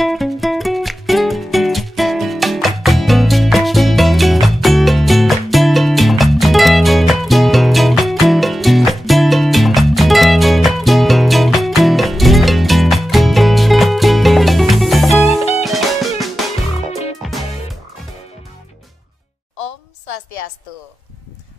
Om Swastiastu.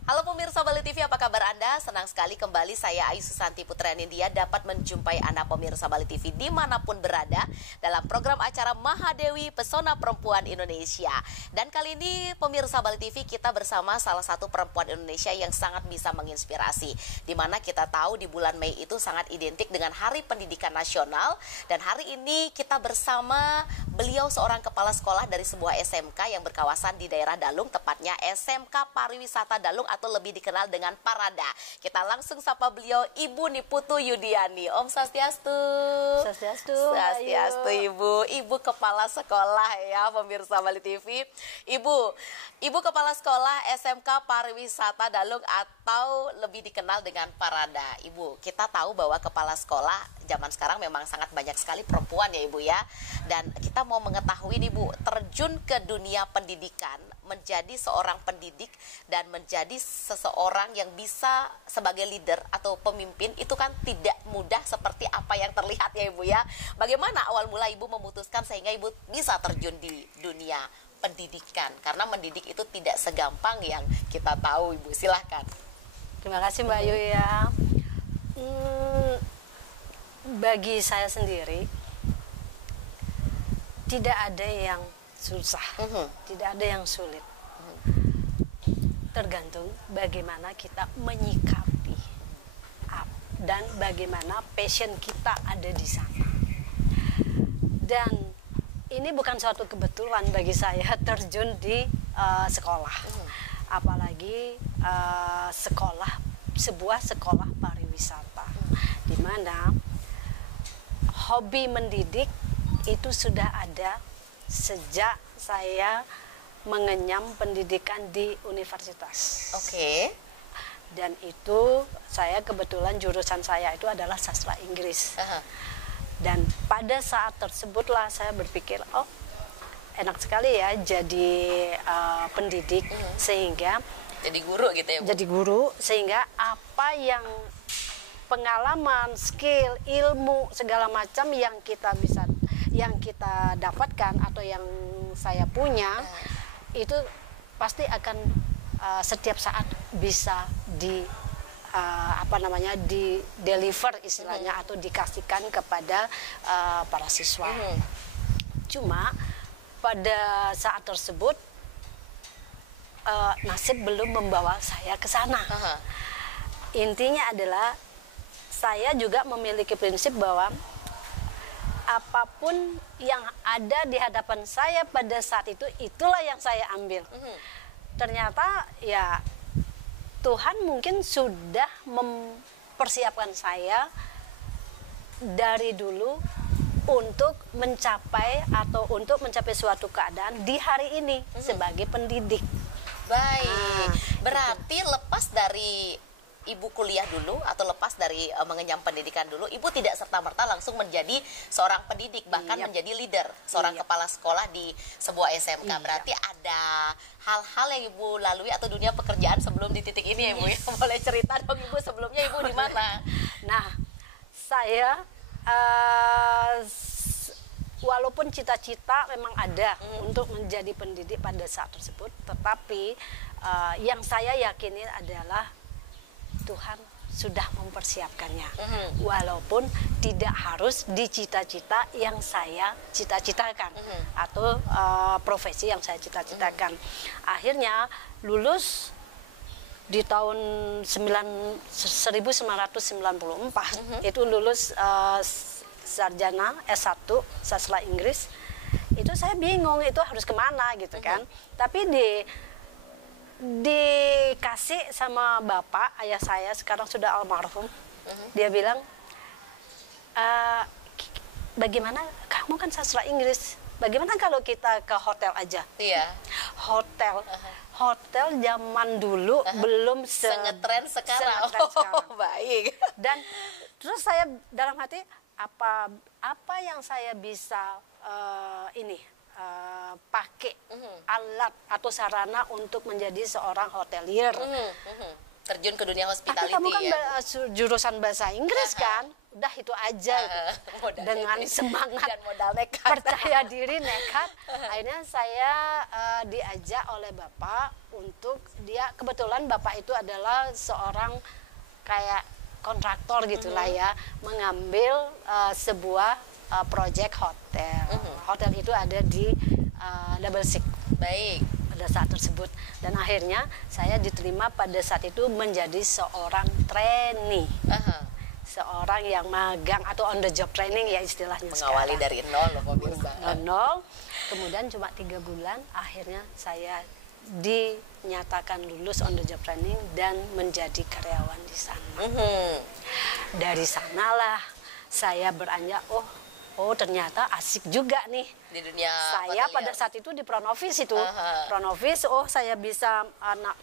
Halo pemirsa Bali TV, apa kabar Anda? Senang sekali kembali saya Ayu Susanti Putra Nindya dapat menjumpai Anda pemirsa Bali TV dimanapun berada dalam program acara Mahadewi Pesona Perempuan Indonesia. Dan kali ini pemirsa Bali TV kita bersama salah satu perempuan Indonesia yang sangat bisa menginspirasi. Dimana kita tahu di bulan Mei itu sangat identik dengan Hari Pendidikan Nasional. Dan hari ini kita bersama beliau seorang kepala sekolah dari sebuah SMK yang berkawasan di daerah Dalung, tepatnya SMK Pariwisata Dalung atau lebih dikenal dengan Parada. Kita langsung sapa beliau, Ibu Niputu Yudiani. Om Swastiastu. Swastiastu. Swastiastu Ibu. Ibu kepala sekolah ya pemirsa Bali TV. Ibu kepala sekolah SMK Pariwisata Dalung atau lebih dikenal dengan Parada. Ibu, kita tahu bahwa kepala sekolah zaman sekarang memang sangat banyak sekali perempuan ya Ibu ya. Dan kita mau mengetahui nih Bu, terjun ke dunia pendidikan, menjadi seorang pendidik dan menjadi seseorang yang bisa sebagai leader atau pemimpin itu kan tidak mudah seperti apa yang terlihat ya Ibu ya. Bagaimana awal mula Ibu memutuskan sehingga Ibu bisa terjun di dunia pendidikan? Karena mendidik itu tidak segampang yang kita tahu Ibu, silahkan. Terima kasih Mbak Ayu ya. Bagi saya sendiri tidak ada yang susah, tidak ada yang sulit. Tergantung bagaimana kita menyikapi dan bagaimana passion kita ada di sana. Dan ini bukan suatu kebetulan bagi saya terjun di sekolah, apalagi sebuah sekolah pariwisata, di mana hobi mendidik itu sudah ada sejak saya mengenyam pendidikan di universitas. Oke. Dan itu saya kebetulan jurusan saya itu adalah sastra Inggris. Dan pada saat tersebutlah saya berpikir, oh enak sekali ya jadi pendidik, sehingga jadi guru gitu ya Bu? Jadi guru, sehingga apa yang pengalaman, skill, ilmu segala macam yang kita dapatkan atau yang saya punya itu pasti akan setiap saat bisa di deliver istilahnya atau dikasihkan kepada para siswa. Cuma pada saat tersebut nasib belum membawa saya ke sana. Intinya adalah saya juga memiliki prinsip bahwa apapun yang ada di hadapan saya pada saat itu, itulah yang saya ambil. Ternyata ya Tuhan mungkin sudah mempersiapkan saya dari dulu untuk mencapai suatu keadaan di hari ini sebagai pendidik. Baik, berarti lepas dari Ibu kuliah dulu atau lepas dari mengenyam pendidikan dulu, Ibu tidak serta-merta langsung menjadi seorang pendidik, bahkan menjadi leader, seorang kepala sekolah di sebuah SMK. Berarti ada hal-hal yang Ibu lalui atau dunia pekerjaan sebelum di titik ini ya Ibu ya? Boleh cerita dong Ibu, sebelumnya Ibu di mana? Nah, saya walaupun cita-cita memang ada untuk menjadi pendidik pada saat tersebut, tetapi yang saya yakini adalah Tuhan sudah mempersiapkannya, walaupun tidak harus di cita-cita yang saya cita-citakan atau profesi yang saya cita-citakan. Akhirnya lulus di tahun 1994, itu lulus sarjana S1 sastra Inggris. Itu saya bingung itu harus kemana gitu kan. Tapi dikasih sama bapak ayah saya, sekarang sudah almarhum. Dia bilang, bagaimana kamu kan sastra Inggris, bagaimana kalau kita ke hotel aja? Iya. Hotel zaman dulu belum sengetren sekarang. Baik. Dan terus saya dalam hati, apa yang saya bisa pakai alat atau sarana untuk menjadi seorang hotelier. Terjun ke dunia Tapi hospitality kamu kan ya. jurusan bahasa Inggris kan? Udah itu aja Modal dengan nekat. semangat Dan modal nekat. percaya diri nekat. Akhirnya saya diajak oleh Bapak untuk kebetulan Bapak itu adalah seorang kayak kontraktor gitulah ya, mengambil sebuah proyek hotel. Hotel itu ada di Double Six. Baik. Pada saat tersebut, dan akhirnya saya diterima pada saat itu menjadi seorang trainee, seorang yang magang atau on the job training ya istilahnya. Mengawali sekarang. dari nol loh pemirsa. Nol, kemudian cuma 3 bulan akhirnya saya dinyatakan lulus on the job training dan menjadi karyawan di sana. Dari sanalah saya beranjak, oh ternyata asik juga nih Di dunia saya hotelier. pada saat itu di Pronovis itu. Pronovis, saya bisa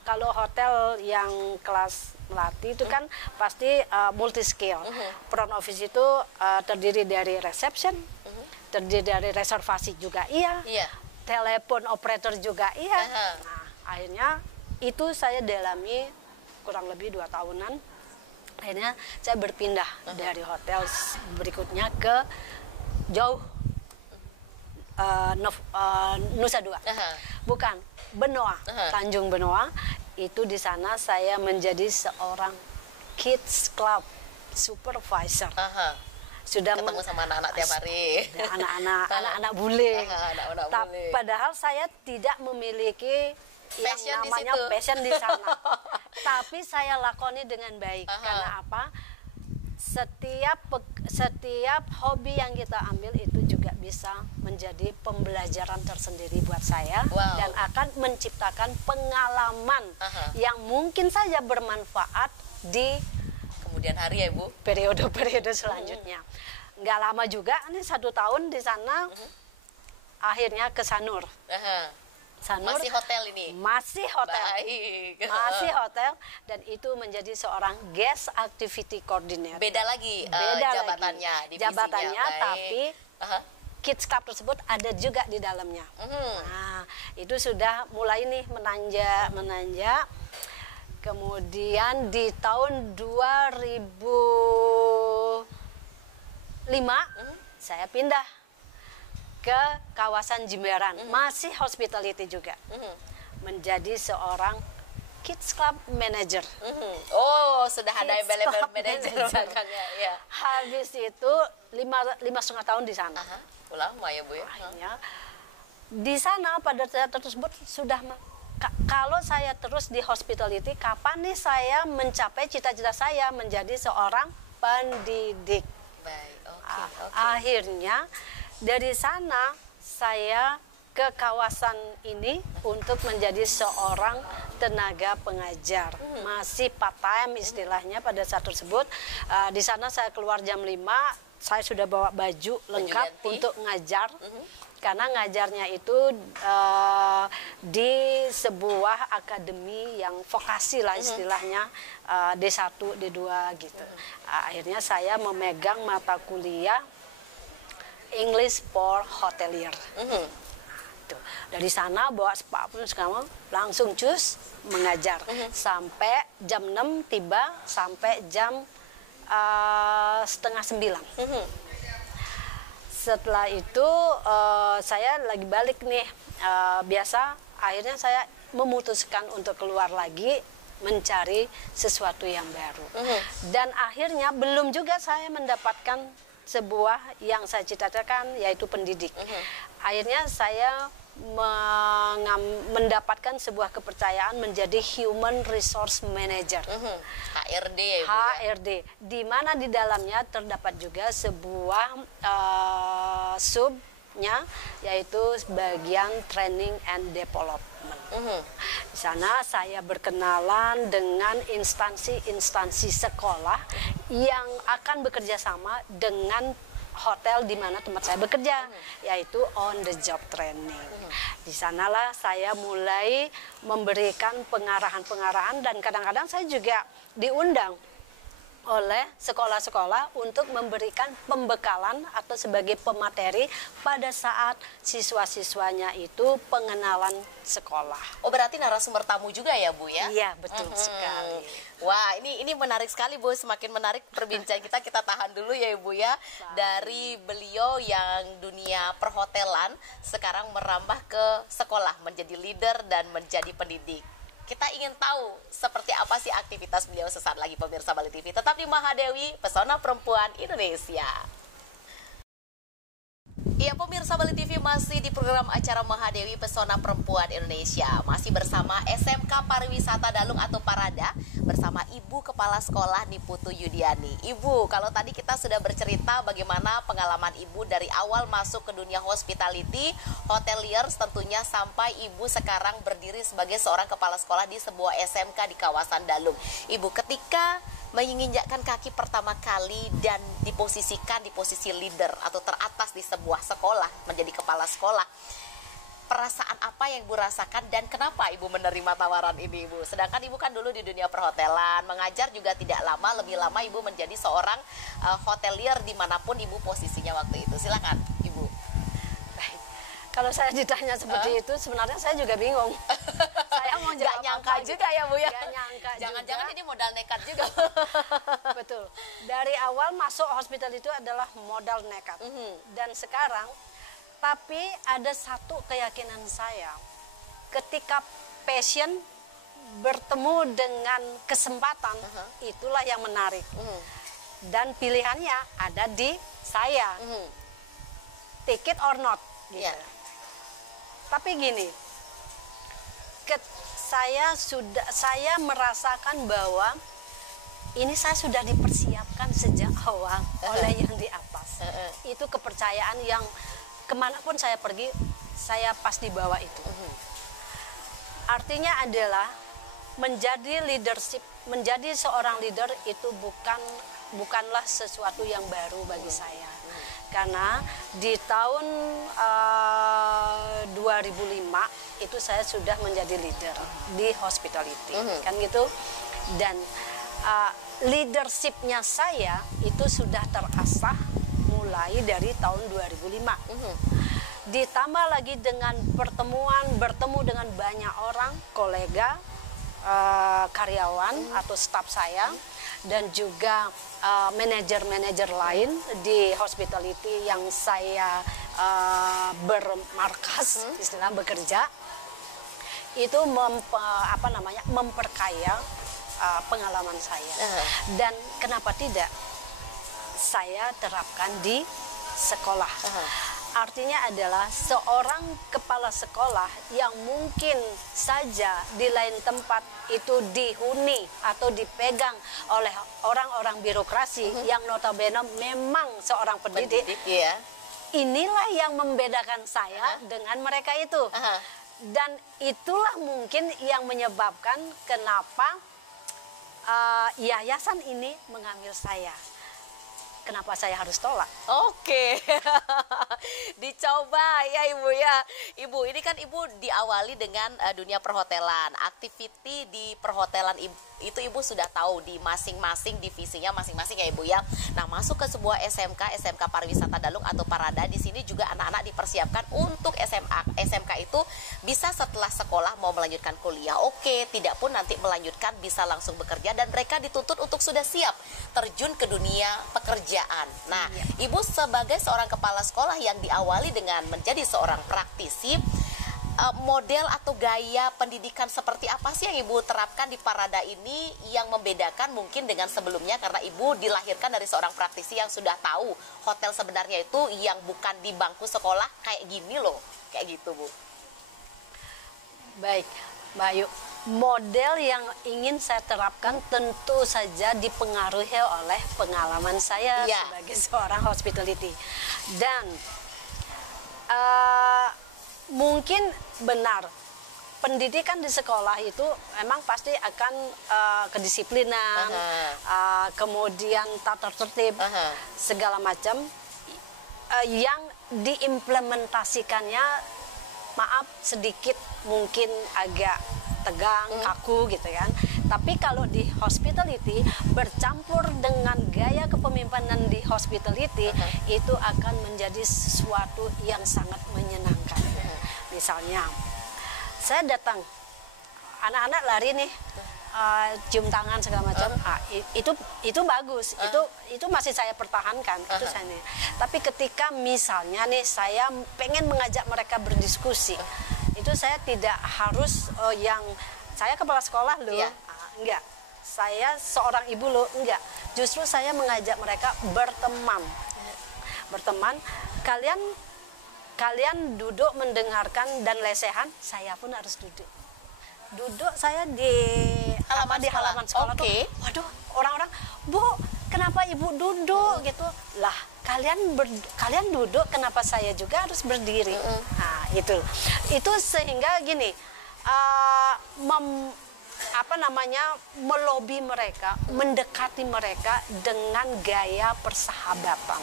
kalau hotel yang kelas melati itu kan pasti multi skill. Pronovis itu terdiri dari reception, terdiri dari reservasi juga iya, telepon operator juga iya. Nah, akhirnya itu saya dalami kurang lebih 2 tahunan. Akhirnya saya berpindah dari hotel berikutnya ke jauh Nusa Dua, bukan Benoa, Tanjung Benoa. Itu di sana saya menjadi seorang kids club supervisor. Sudah ketemu sama anak-anak tiap hari. Anak-anak bule. Anak-anak bule. Padahal saya tidak memiliki Passion yang namanya di situ. passion di sana. Tapi saya lakoni dengan baik. Karena apa? Setiap hobi yang kita ambil itu juga bisa menjadi pembelajaran tersendiri buat saya. Dan akan menciptakan pengalaman yang mungkin saja bermanfaat di kemudian hari ya Bu. Periode-periode selanjutnya. Nggak lama juga, ini 1 tahun di sana. Akhirnya ke Sanur. Sanur Masih hotel ini? Masih hotel. Baik. Masih hotel, dan itu menjadi seorang guest activity coordinator. Beda lagi jabatannya, divisinya. Jabatannya, baik. tapi kids club tersebut ada juga di dalamnya. Nah, itu sudah mulai nih menanjak. Kemudian di tahun 2005 saya pindah ke kawasan Jimbaran, masih hospitality juga, menjadi seorang kids club manager. Sudah ada embel-embel manager belakangnya ya. Habis itu 5,5 tahun di sana. Lama ya Bu ya. Akhirnya di sana pada saat tersebut sudah kalau saya terus di hospitality, kapan nih saya mencapai cita-cita saya menjadi seorang pendidik? Baik, Akhirnya dari sana saya ke kawasan ini untuk menjadi seorang tenaga pengajar. Masih part time istilahnya pada saat tersebut. Di sana saya keluar jam 5, saya sudah bawa baju lengkap untuk ngajar. Karena ngajarnya itu di sebuah akademi yang vokasi lah istilahnya, D1, D2 gitu. Akhirnya saya memegang mata kuliah English for Hotelier. Dari sana bawa sepatu sekarang langsung cus mengajar sampai jam 6 tiba sampai jam 8:30. Setelah itu saya lagi balik nih, biasa akhirnya saya memutuskan untuk keluar lagi mencari sesuatu yang baru. Dan akhirnya belum juga saya mendapatkan sebuah yang saya cita-citakan, yaitu pendidik. Akhirnya saya mendapatkan sebuah kepercayaan menjadi Human Resource Manager, HRD ya, Bu, HRD, di mana di dalamnya terdapat juga sebuah subnya, yaitu bagian Training and Development. Di sana saya berkenalan dengan instansi-instansi sekolah yang akan bekerja sama dengan hotel di mana tempat saya bekerja, yaitu on the job training. Di sanalah saya mulai memberikan pengarahan-pengarahan, dan kadang-kadang saya juga diundang oleh sekolah-sekolah untuk memberikan pembekalan atau sebagai pemateri pada saat siswa-siswanya itu pengenalan sekolah. Oh, berarti narasumber tamu juga ya, Bu ya? Iya, betul sekali. Wah, ini menarik sekali, Bu. Semakin menarik perbincangan kita tahan dulu ya, Ibu ya. Dari beliau yang dunia perhotelan sekarang merambah ke sekolah, menjadi leader dan menjadi pendidik. Kita ingin tahu seperti apa sih aktivitas beliau sesaat lagi, pemirsa Bali TV. Tetap di Mahadewi, Pesona Perempuan Indonesia. Iya, pemirsa Bali TV, masih di program acara Mahadewi Pesona Perempuan Indonesia. Masih bersama SMK Pariwisata Dalung atau Parada, bersama Ibu Kepala Sekolah Niputu Yudiani. Ibu, kalau tadi kita sudah bercerita bagaimana pengalaman Ibu dari awal masuk ke dunia hospitality, hoteliers tentunya, sampai Ibu sekarang berdiri sebagai seorang kepala sekolah di sebuah SMK di kawasan Dalung. Ibu, ketika menginjakkan kaki pertama kali dan diposisikan di posisi leader atau teratas di sebuah sekolah, menjadi kepala sekolah, perasaan apa yang Ibu rasakan dan kenapa Ibu menerima tawaran ini, Ibu? Sedangkan Ibu kan dulu di dunia perhotelan, mengajar juga tidak lama, lebih lama Ibu menjadi seorang hotelier dimanapun Ibu posisinya waktu itu. Silakan, Ibu. Baik. Kalau saya ditanya seperti itu, sebenarnya saya juga bingung. Saya mau jawab Gak nyangka juga ya, Bu ya? Gak nyangka. Jangan-jangan ini modal nekat juga. Betul. Dari awal masuk hospital itu adalah modal nekat. Dan sekarang, tapi ada satu keyakinan saya. Ketika passion bertemu dengan kesempatan, itulah yang menarik. Dan pilihannya ada di saya. Take it or not. Gitu. Yeah. Tapi gini, saya merasakan bahwa ini saya sudah dipersiapkan sejak awal oleh yang di atas. Itu kepercayaan yang kemanapun saya pergi, saya pasti bawa itu. Artinya adalah menjadi leadership, menjadi seorang leader itu bukanlah sesuatu yang baru bagi saya. Karena di tahun 2005 itu saya sudah menjadi leader di hospitality, kan gitu. Dan leadershipnya saya itu sudah terasah mulai dari tahun 2005. Ditambah lagi dengan bertemu dengan banyak orang, kolega, karyawan atau staf saya, dan juga manajer-manajer lain di hospitality yang saya bermarkas, istilah bekerja, itu memperkaya pengalaman saya. Dan kenapa tidak saya terapkan di sekolah. Artinya adalah seorang kepala sekolah yang mungkin saja di lain tempat itu dihuni atau dipegang oleh orang-orang birokrasi yang notabene memang seorang pendidik. Ya. Inilah yang membedakan saya dengan mereka itu. Dan itulah mungkin yang menyebabkan kenapa yayasan ini mengambil saya. Kenapa saya harus tolak? Oke. Dicoba ya, Ibu ya. Ibu, ini kan Ibu diawali dengan dunia perhotelan. Aktiviti di perhotelan itu Ibu sudah tahu di masing-masing divisinya masing-masing ya, Ibu ya. Nah, masuk ke sebuah SMK Pariwisata Dalung atau Parada, di sini juga anak-anak dipersiapkan untuk SMK itu bisa setelah sekolah mau melanjutkan kuliah. Oke, tidak pun nanti melanjutkan bisa langsung bekerja, dan mereka dituntut untuk sudah siap terjun ke dunia pekerjaan. Nah, Ibu sebagai seorang kepala sekolah yang diawali dengan menjadi seorang praktisi, model atau gaya pendidikan seperti apa sih yang Ibu terapkan di Parada ini yang membedakan mungkin dengan sebelumnya, karena Ibu dilahirkan dari seorang praktisi yang sudah tahu hotel sebenarnya itu yang bukan di bangku sekolah kayak gini loh, kayak gitu, Bu. Baik, Mbak Ayu. Model yang ingin saya terapkan tentu saja dipengaruhi oleh pengalaman saya sebagai seorang hospitality. Dan mungkin benar, pendidikan di sekolah itu memang pasti akan kedisiplinan, kemudian tata tertib, segala macam yang diimplementasikannya, maaf sedikit mungkin agak tegang, kaku gitu kan. Tapi kalau di hospitality bercampur dengan gaya kepemimpinan di hospitality, itu akan menjadi sesuatu yang sangat menyenangkan. Misalnya, saya datang, anak-anak lari nih, cium tangan segala macam, itu bagus, itu masih saya pertahankan, itu saya. Tapi ketika misalnya nih saya pengen mengajak mereka berdiskusi, itu saya tidak harus yang saya kepala sekolah loh, enggak, saya seorang ibu loh, enggak. Justru saya mengajak mereka berteman. Kalian duduk mendengarkan dan lesehan, saya pun harus duduk. Saya di halaman sekolah tuh, waduh, orang-orang, Bu, kenapa ibu duduk gitu? Lah, kalian duduk, kenapa saya juga harus berdiri? Nah, itu sehingga gini, melobi mereka, mendekati mereka dengan gaya persahabatan.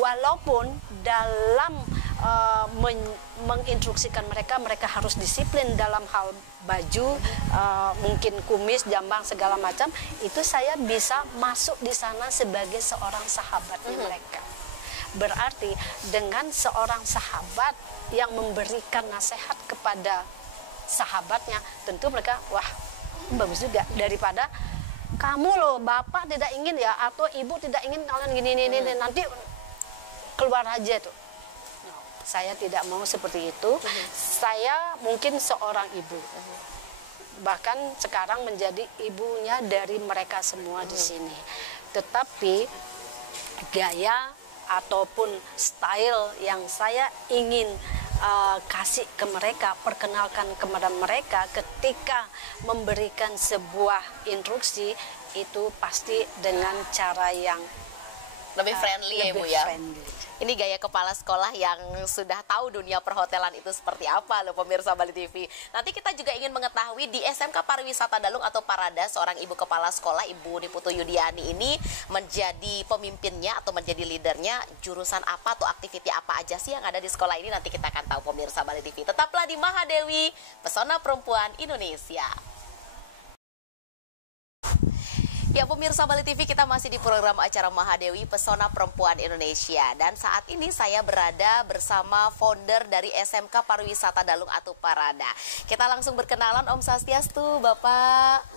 Walaupun dalam menginstruksikan mereka harus disiplin dalam hal baju, mungkin kumis, jambang, segala macam, itu saya bisa masuk di sana sebagai seorang sahabatnya mereka. Berarti dengan seorang sahabat yang memberikan nasihat kepada sahabatnya, tentu mereka, wah, bagus juga, daripada kamu loh, bapak tidak ingin ya, atau ibu tidak ingin kalian gini, nanti keluar aja tuh. Saya tidak mau seperti itu. Saya mungkin seorang ibu, bahkan sekarang menjadi ibunya dari mereka semua di sini. Tetapi gaya ataupun style yang saya ingin kasih ke mereka, perkenalkan kepada mereka ketika memberikan sebuah instruksi, itu pasti dengan cara yang lebih friendly ya Bu ya. Ini gaya kepala sekolah yang sudah tahu dunia perhotelan itu seperti apa loh pemirsa Bali TV. Nanti kita juga ingin mengetahui di SMK Pariwisata Dalung atau Parada, seorang ibu kepala sekolah, Ibu Niputu Yudiani ini menjadi pemimpinnya atau menjadi leadernya, jurusan apa atau aktiviti apa aja sih yang ada di sekolah ini, nanti kita akan tahu pemirsa Bali TV. Tetaplah di Mahadewi, Pesona Perempuan Indonesia. Ya pemirsa Bali TV, kita masih di program acara Mahadewi Pesona Perempuan Indonesia. Dan saat ini saya berada bersama founder dari SMK Pariwisata Dalung atau Parada. Kita langsung berkenalan. Om Swastiastu Bapak.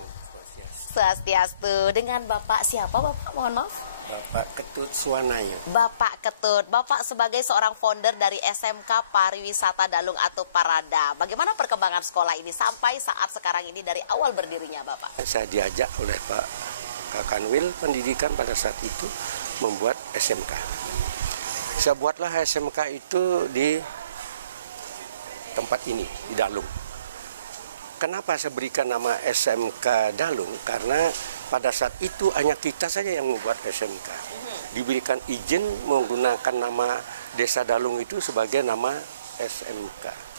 Swastiastu. Dengan Bapak siapa Bapak? Mohon maaf. Bapak Ketut Suwanaya. Bapak Ketut. Bapak sebagai seorang founder dari SMK Pariwisata Dalung atau Parada. Bagaimana perkembangan sekolah ini sampai saat sekarang ini dari awal berdirinya Bapak? Saya diajak oleh Pak Kanwil Pendidikan pada saat itu membuat SMK. Saya buatlah SMK itu di tempat ini, di Dalung. Kenapa saya berikan nama SMK Dalung? Karena pada saat itu hanya kita saja yang membuat SMK. Diberikan izin menggunakan nama Desa Dalung itu sebagai nama SMK.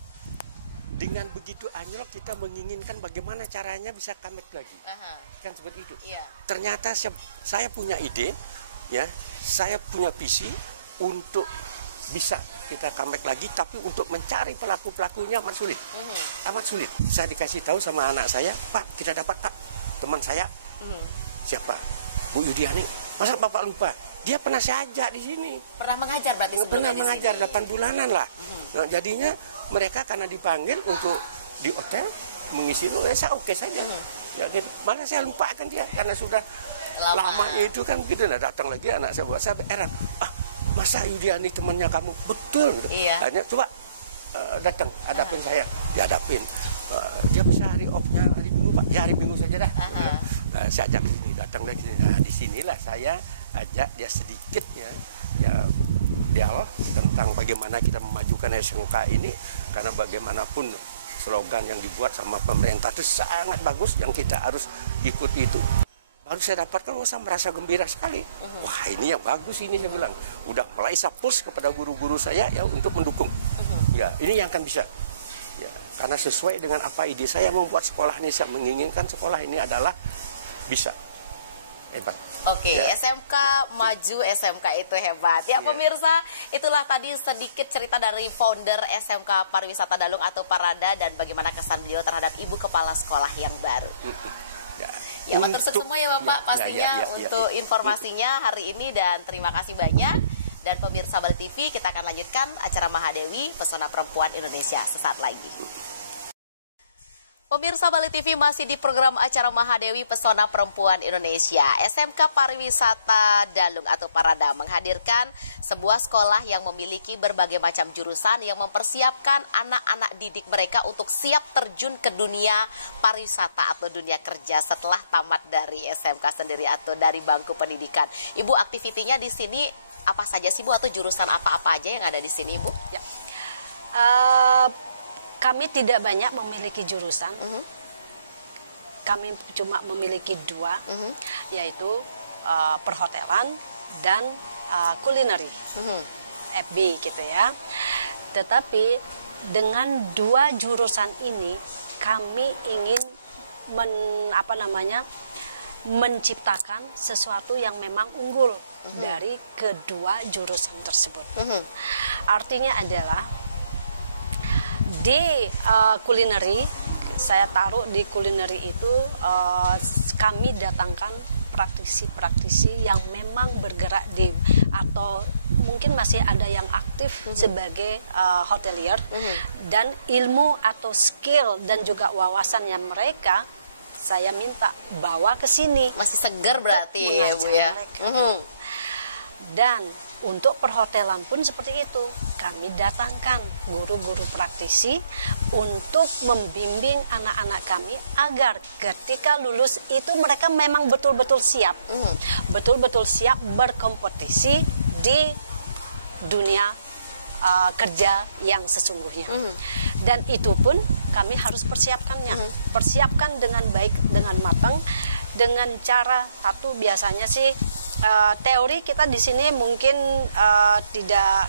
Dengan begitu anjlok kita menginginkan bagaimana caranya bisa comeback lagi, kan seperti itu. Ternyata saya punya ide, ya, saya punya visi untuk bisa kita comeback lagi, tapi untuk mencari pelaku-pelakunya amat sulit, amat sulit. Saya dikasih tahu sama anak saya, Pak, kita dapat Pak, teman saya, siapa? Bu Yudiani. Masa Bapak lupa? Dia pernah saya ajak di sini. Pernah mengajar berarti? Pernah mengajar 8 bulanan lah. Nah, jadinya mereka karena dipanggil untuk di hotel mengisi itu, saya oke saja. Ya, gitu. Malah saya lupakan dia karena sudah lama itu kan begitu. Nah, datang lagi anak saya buat saya heran. Masa Yudiani temannya kamu? Betul. Hanya coba datang hadapin saya, dihadapin. Dia bisa hari off-nya hari Minggu Pak. Ya hari Minggu saja dah. Nah, saya ajak sini, datang lagi. Nah, disinilah saya ajak dia sedikit ya dialog tentang bagaimana kita memajukan SMK ini, karena bagaimanapun slogan yang dibuat sama pemerintah itu sangat bagus, yang kita harus ikuti itu. Baru saya dapatkan, saya merasa gembira sekali. Wah, ini yang bagus ini, saya bilang. Udah mulai saya push kepada guru-guru saya ya untuk mendukung. Ya, ini yang akan bisa. Ya, karena sesuai dengan apa ide saya membuat sekolah ini, saya menginginkan sekolah ini adalah bisa hebat. Oke, ya. SMK maju, SMK itu hebat. Ya, pemirsa, itulah tadi sedikit cerita dari founder SMK Pariwisata Dalung atau Parada dan bagaimana kesan beliau terhadap ibu kepala sekolah yang baru. Ya, matur semua ya Bapak pastinya untuk informasinya hari ini, dan terima kasih banyak. Dan pemirsa Bali TV, kita akan lanjutkan acara Mahadewi Pesona Perempuan Indonesia sesaat lagi. Pemirsa Bali TV masih di program acara Mahadewi Pesona Perempuan Indonesia. SMK Pariwisata Dalung atau Parada menghadirkan sebuah sekolah yang memiliki berbagai macam jurusan yang mempersiapkan anak-anak didik mereka untuk siap terjun ke dunia pariwisata atau dunia kerja setelah tamat dari SMK sendiri atau dari bangku pendidikan. Ibu, aktivitinya di sini apa saja sih Bu, atau jurusan apa-apa aja yang ada di sini Bu? Ya. Kami tidak banyak memiliki jurusan. Kami cuma memiliki 2, yaitu perhotelan dan kulineri, FB gitu ya. Tetapi dengan 2 jurusan ini kami ingin menciptakan sesuatu yang memang unggul dari kedua jurusan tersebut. Artinya adalah di kulineri, saya taruh di kulineri itu kami datangkan praktisi-praktisi yang memang bergerak di, atau mungkin masih ada yang aktif sebagai hotelier, dan ilmu atau skill dan juga wawasannya mereka saya minta bawa ke sini. Masih segar berarti ya Bu ya. Dan untuk perhotelan pun seperti itu. Kami datangkan guru-guru praktisi untuk membimbing anak-anak kami agar ketika lulus itu mereka memang betul-betul siap. Betul-betul siap berkompetisi di dunia kerja yang sesungguhnya. Dan itu pun kami harus persiapkannya. Persiapkan dengan baik, dengan matang, dengan cara satu biasanya sih teori kita di sini mungkin tidak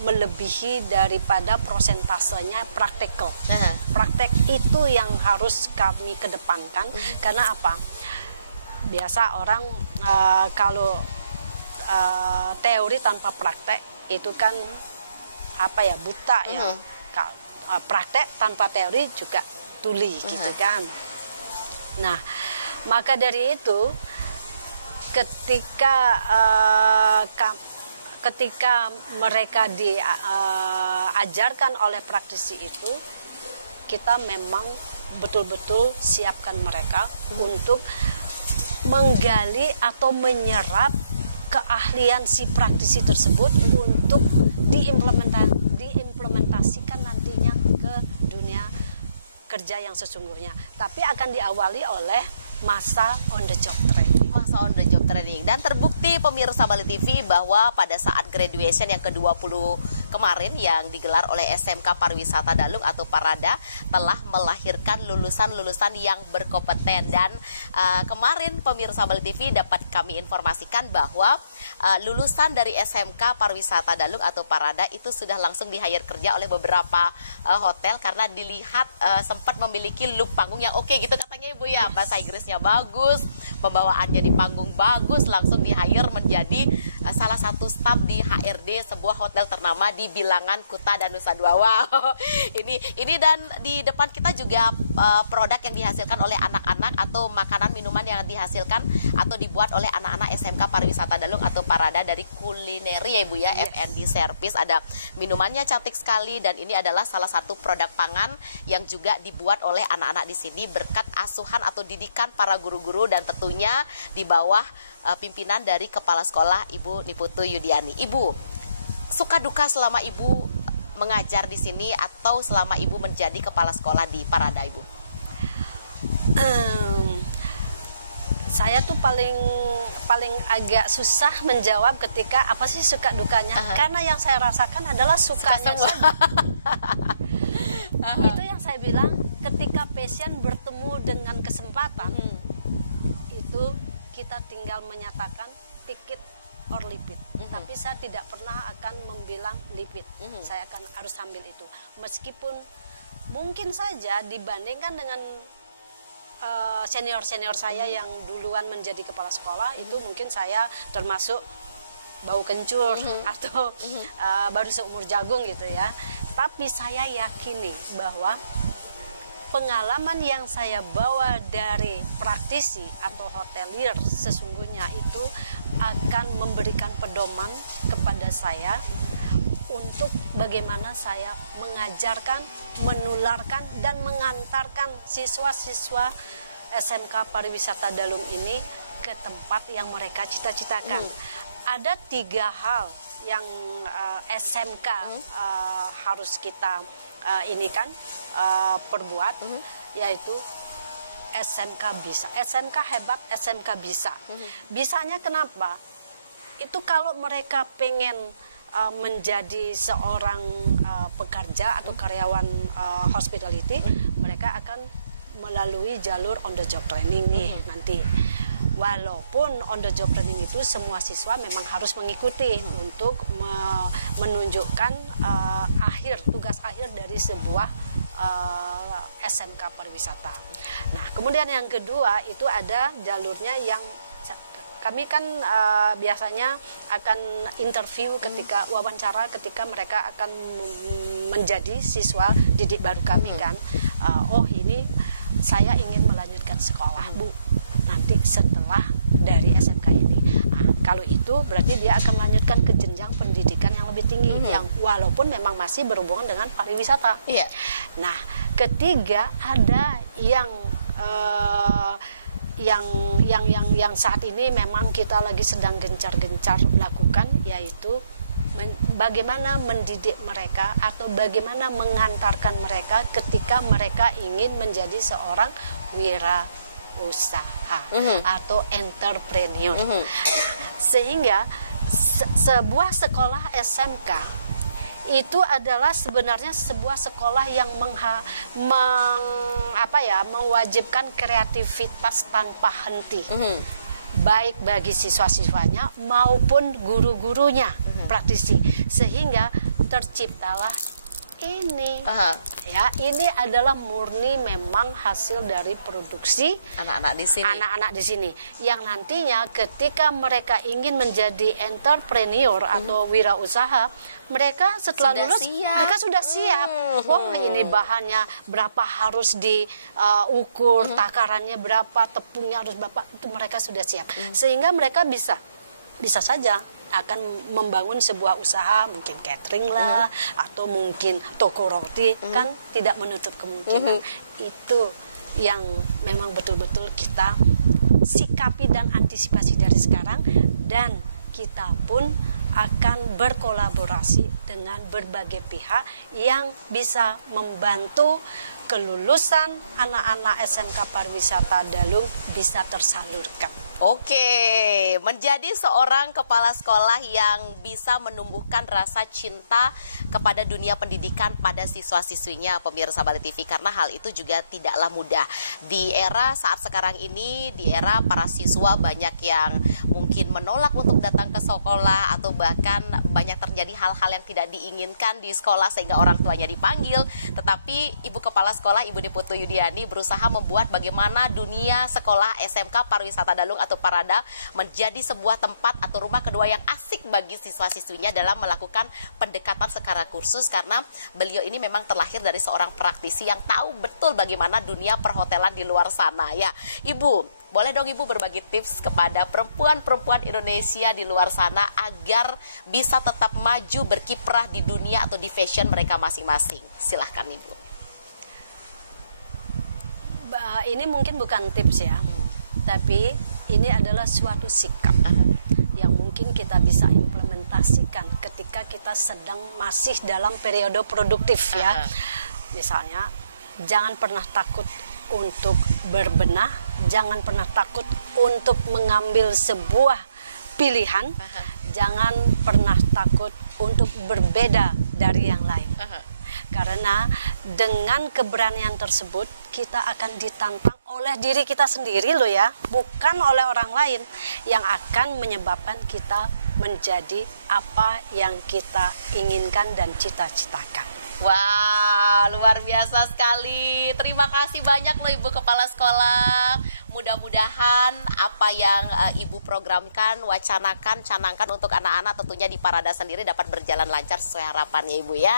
melebihi daripada prosentasenya praktikal. Praktek itu yang harus kami kedepankan. Karena apa? Biasa orang kalau teori tanpa praktek itu kan buta ya. Praktek tanpa teori juga tuli gitu kan. Nah, maka dari itu ketika mereka diajarkan oleh praktisi itu, kita memang betul-betul siapkan mereka untuk menggali atau menyerap keahlian si praktisi tersebut untuk diimplementasikan nantinya ke dunia kerja yang sesungguhnya. Tapi akan diawali oleh masa on the job training. Masa on the job training. Dan terbukti pemirsa Bali TV bahwa pada saat graduation yang ke-20 kemarin yang digelar oleh SMK Pariwisata Dalung atau Parada telah melahirkan lulusan-lulusan yang berkompeten. Dan kemarin pemirsa Bali TV dapat kami informasikan bahwa lulusan dari SMK Pariwisata Dalung atau Parada itu sudah langsung di-hire kerja oleh beberapa hotel karena dilihat sempat memiliki look panggung yang oke gitu katanya Ibu ya. Bahasa Inggrisnya bagus, pembawaannya di panggung bagus, langsung di-hire menjadi salah satu staf di HRD sebuah hotel ternama di Bilangan, Kuta dan Nusa Dua. Wow. Ini dan di depan kita juga produk yang dihasilkan oleh anak-anak atau makanan minuman yang dihasilkan atau dibuat oleh anak-anak SMK Pariwisata Dalung atau Parada dari kulineri ya Ibu ya, F&B service. Ada minumannya cantik sekali dan ini adalah salah satu produk pangan yang juga dibuat oleh anak-anak di sini berkat asuhan atau didikan para guru-guru dan tentunya di bawah pimpinan dari Kepala Sekolah Ibu Niputu Yudiani. Ibu, suka duka selama Ibu mengajar di sini atau selama Ibu menjadi kepala sekolah di Parada Ibu? Saya tuh paling agak susah menjawab ketika apa sih suka dukanya, karena yang saya rasakan adalah sukanya saja. Itu yang saya bilang, ketika passion bertemu dengan kesempatan, itu kita tinggal menyatakan ticket or lipit. Tapi saya tidak pernah akan membilang lipit. Saya akan harus ambil itu, meskipun mungkin saja dibandingkan dengan senior-senior saya yang duluan menjadi kepala sekolah, itu mungkin saya termasuk bau kencur atau baru seumur jagung gitu ya. Tapi saya yakini bahwa pengalaman yang saya bawa dari praktisi atau hotelier sesungguhnya itu akan memberikan pedoman kepada saya untuk bagaimana saya mengajarkan, menularkan, dan mengantarkan siswa-siswa SMK Pariwisata Dalung ini ke tempat yang mereka cita-citakan. Ada 3 hal yang SMK harus kita perbuat, yaitu SMK bisa, SMK hebat, SMK bisa. Bisanya kenapa? Itu kalau mereka pengen menjadi seorang pekerja atau karyawan hospitality, mereka akan melalui jalur on the job training nih nanti. Walaupun on the job training itu semua siswa memang harus mengikuti untuk menunjukkan tugas akhir dari sebuah SMK pariwisata. Nah, kemudian yang kedua itu ada jalurnya yang kami kan biasanya akan interview ketika wawancara ketika mereka akan menjadi siswa didik baru kami kan. Oh, ini saya ingin melanjutkan sekolah, Bu. Nanti setelah dari SMK ini. Nah, kalau itu berarti dia akan melanjutkan ke jenjang pendidikan yang lebih tinggi, yang walaupun memang masih berhubungan dengan pariwisata. Iya. Nah, ketiga ada yang saat ini memang kita lagi sedang gencar-gencar lakukan, yaitu bagaimana mendidik mereka atau bagaimana mengantarkan mereka ketika mereka ingin menjadi seorang wirausaha atau entrepreneur. Sehingga sebuah sekolah SMK itu adalah sebenarnya sebuah sekolah yang mewajibkan kreativitas tanpa henti, baik bagi siswa-siswanya maupun guru-gurunya, praktisi, sehingga terciptalah ini. Ya, ini adalah murni memang hasil dari produksi anak-anak di sini yang nantinya ketika mereka ingin menjadi entrepreneur atau wirausaha, mereka setelah lulus mereka sudah siap. Oh, ini bahannya berapa harus diukur, takarannya berapa, tepungnya harus berapa, itu mereka sudah siap. Sehingga mereka bisa saja akan membangun sebuah usaha, mungkin catering lah, atau mungkin toko roti, kan tidak menutup kemungkinan. Itu yang memang betul-betul kita sikapi dan antisipasi dari sekarang, dan kita pun akan berkolaborasi dengan berbagai pihak yang bisa membantu kelulusan anak-anak SMK Pariwisata Dalung bisa tersalurkan. Oke, menjadi seorang kepala sekolah yang bisa menumbuhkan rasa cinta kepada dunia pendidikan pada siswa-siswinya, pemirsa Bali TV, karena hal itu juga tidaklah mudah. Di era saat sekarang ini, di era para siswa banyak yang mungkin menolak untuk datang ke sekolah, atau bahkan banyak terjadi hal-hal yang tidak diinginkan di sekolah sehingga orang tuanya dipanggil. Tetapi Ibu Kepala Sekolah, Ibu Deputu Yudiani, berusaha membuat bagaimana dunia sekolah SMK Pariwisata Dalung atau Parada menjadi sebuah tempat atau rumah kedua yang asik bagi siswa-siswinya dalam melakukan pendekatan secara kursus, karena beliau ini memang terlahir dari seorang praktisi yang tahu betul bagaimana dunia perhotelan di luar sana ya. Ibu, boleh dong Ibu berbagi tips kepada perempuan-perempuan Indonesia di luar sana agar bisa tetap maju berkiprah di dunia atau di fashion mereka masing-masing. Silahkan Ibu. Ini mungkin bukan tips ya, tapi ini adalah suatu sikap yang mungkin kita bisa implementasikan ketika kita sedang masih dalam periode produktif ya. Misalnya, jangan pernah takut untuk berbenah, jangan pernah takut untuk mengambil sebuah pilihan, jangan pernah takut untuk berbeda dari yang lain. Karena dengan keberanian tersebut kita akan ditantang oleh diri kita sendiri loh ya, bukan oleh orang lain, yang akan menyebabkan kita menjadi apa yang kita inginkan dan cita-citakan. Wah, luar biasa sekali. Terima kasih banyak loh Ibu Kepala Sekolah. Mudah-mudahan apa yang Ibu programkan, wacanakan, canangkan untuk anak-anak tentunya di Parada sendiri dapat berjalan lancar sesuai harapannya Ibu ya.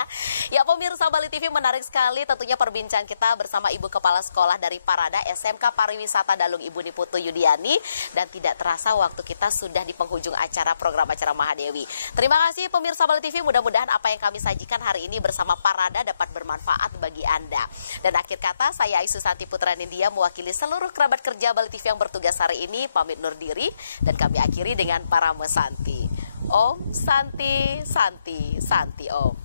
Ya pemirsa Bali TV, menarik sekali tentunya perbincangan kita bersama Ibu Kepala Sekolah dari Parada SMK Pariwisata Dalung, Ibu Niputu Yudiani. Dan tidak terasa waktu kita sudah di penghujung acara program acara Mahadewi. Terima kasih pemirsa Bali TV, mudah-mudahan apa yang kami sajikan hari ini bersama Parada dapat bermanfaat bagi Anda. Dan akhir kata, saya Aisu Santi Putra Nindya mewakili seluruh kerabat kerja Bali TV yang bertugas hari ini pamit undur diri, dan kami akhiri dengan Parame Santi. Om Santi Santi Santi Om.